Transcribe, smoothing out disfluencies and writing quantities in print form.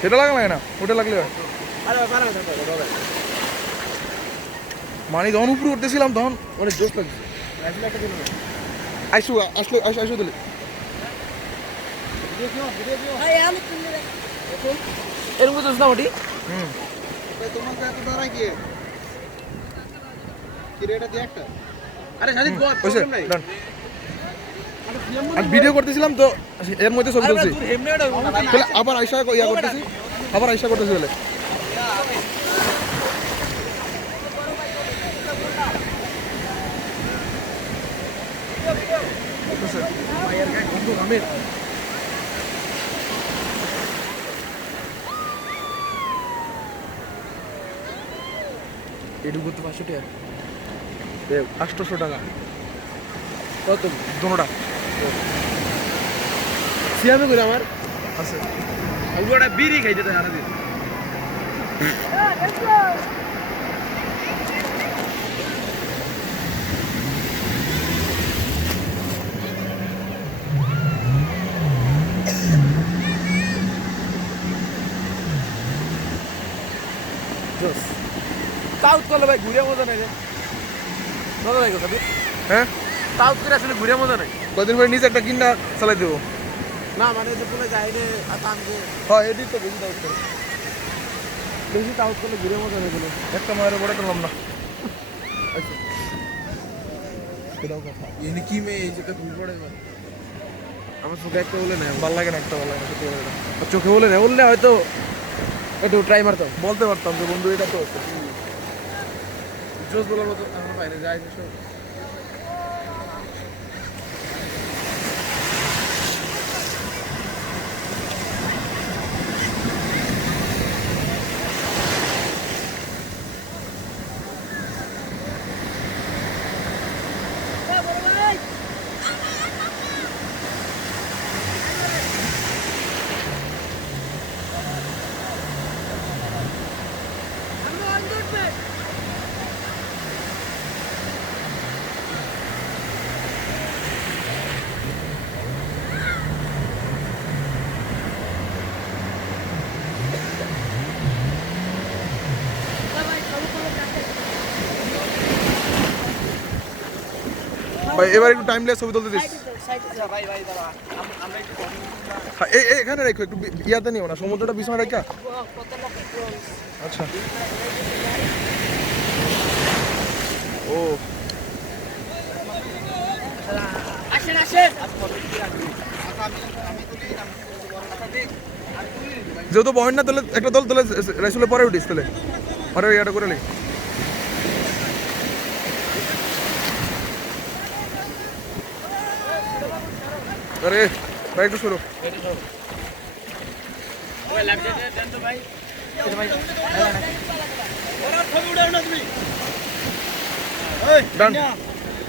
সেটা লাগে না, ওটা লাগলে মানে যখন উপরে উঠতেছিলাম তখন অনেক জোশ লাগছে। আইসু আসলে আইসু দিলে এর মধ্যে না ওটি তোমাকে এত দাঁড়ায় গিয়ে কিরেটা দিয়ে একটা আরে শালিক গো প্রবলেম নাই আর ভিডিও করতেছিলাম তো এর মধ্যে ছবি তুলছি তাহলে আবার আইসা ইয়া করতেছি আবার আইসা করতেছি বলে এটুকু তো 500 টাকা 800 টাকা কত দুটোটা সিয়ামে করে আমার আছে। আমি ওটা বিড়ি খাইতে তো সারাদিন সাউথ করলে ভাই ঘুরে মজা নাই রে মজা নাই কথা হ্যাঁ সাউথ করে আসলে ঘুরে মজা নাই কদিন পরে নিজে একটা কিনা চালাই দেবো। না মানে যে পুরো যাই রে আতামকে হ্যাঁ এদিক তো বেশি দাও করে বেশি সাউথ করলে ঘুরে মজা নেই বলে একটা মায়ের বড় করলাম না এটাও কথা এনে কি মেয়ে এই যেটা ঘুরে পড়ে আমার চোখে একটা বলে না ভালো লাগে না, একটা ভালো লাগে না, সত্যি ভালো লাগে না। চোখে বলে না বললে হয়তো একটু ট্রাই মারতাম বলতে পারতাম যে বন্ধু এটা তো জোস বলার মতো আমার বাইরে যাই সব ভাই এবার একটু টাইমলেস ছবি তুলতে দিস। হ্যাঁ, এখানে রেখো একটু ইয়াতে নিও না, সমুদ্রটা পিছনে রেখা। আচ্ছা ও যেহেতু বহেন না তাহলে একটা দল তাহলে রাইসুলে পরে উঠিস তাহলে পরে ইয়াটা করে নি। আরে ভাই একটু সরো ডান।